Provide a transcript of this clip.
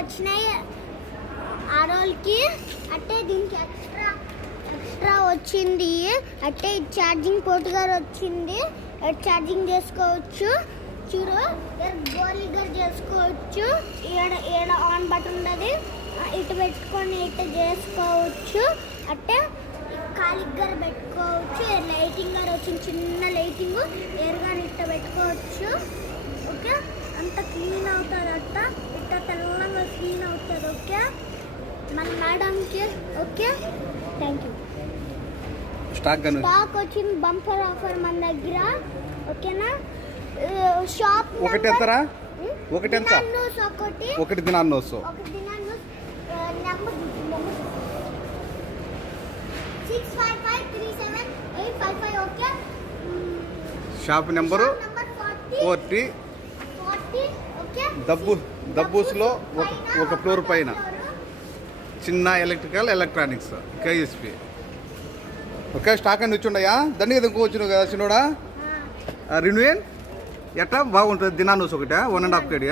వచ్చినాయి ఆ రోజుకి. అంటే దీనికి ఎక్స్ట్రా వచ్చింది. అంటే ఛార్జింగ్ పోర్ట్ గారు వచ్చింది, ఛార్జింగ్ చేసుకోవచ్చు. చూడు గోర్లిగర్ చేసుకోవచ్చు. ఈడ ఆన్ బటన్ ఉన్నది, ఇటు పెట్టుకొని ఇటు చేసుకోవచ్చు. అంటే కాలిగ్గర పెట్టుకోవచ్చు. లైటింగ్ గారు వచ్చింది, చిన్న లైటింగ్ ఎయిర్గాని ఇట్ట పెట్టుకోవచ్చు. ఓకే, అంత క్లీన్ అవుతుంది. అట్ట ఇట్ట తెల్లంగా క్లీన్ అవుతుంది. ఓకే మన మేడంకి. Okay thank you. స్టాక్ వచ్చింది బంపర్ ఆఫర్ మన దగ్గర. ఓకేనా? షాప్ ఒకటి ఎంతరా? ఒకటి ఎంత? ఒకటి దినాన్నోస్. Number 655378555. Okay, shop number 40. Okay, దబ్బూస్లో ఒక ఫ్లోర్ పైన చిన్న ఎలక్ట్రానిక్స్ కేఎస్పి. ఓకే, స్టాక్ అని వచ్చిండయా? దండి కదా ఇంకో కదా చిన్నోడా. రిన్యూయన్ ఎట్లా బాగుంటుంది? దినాన్నోస్ ఒకటే 1.5 kg.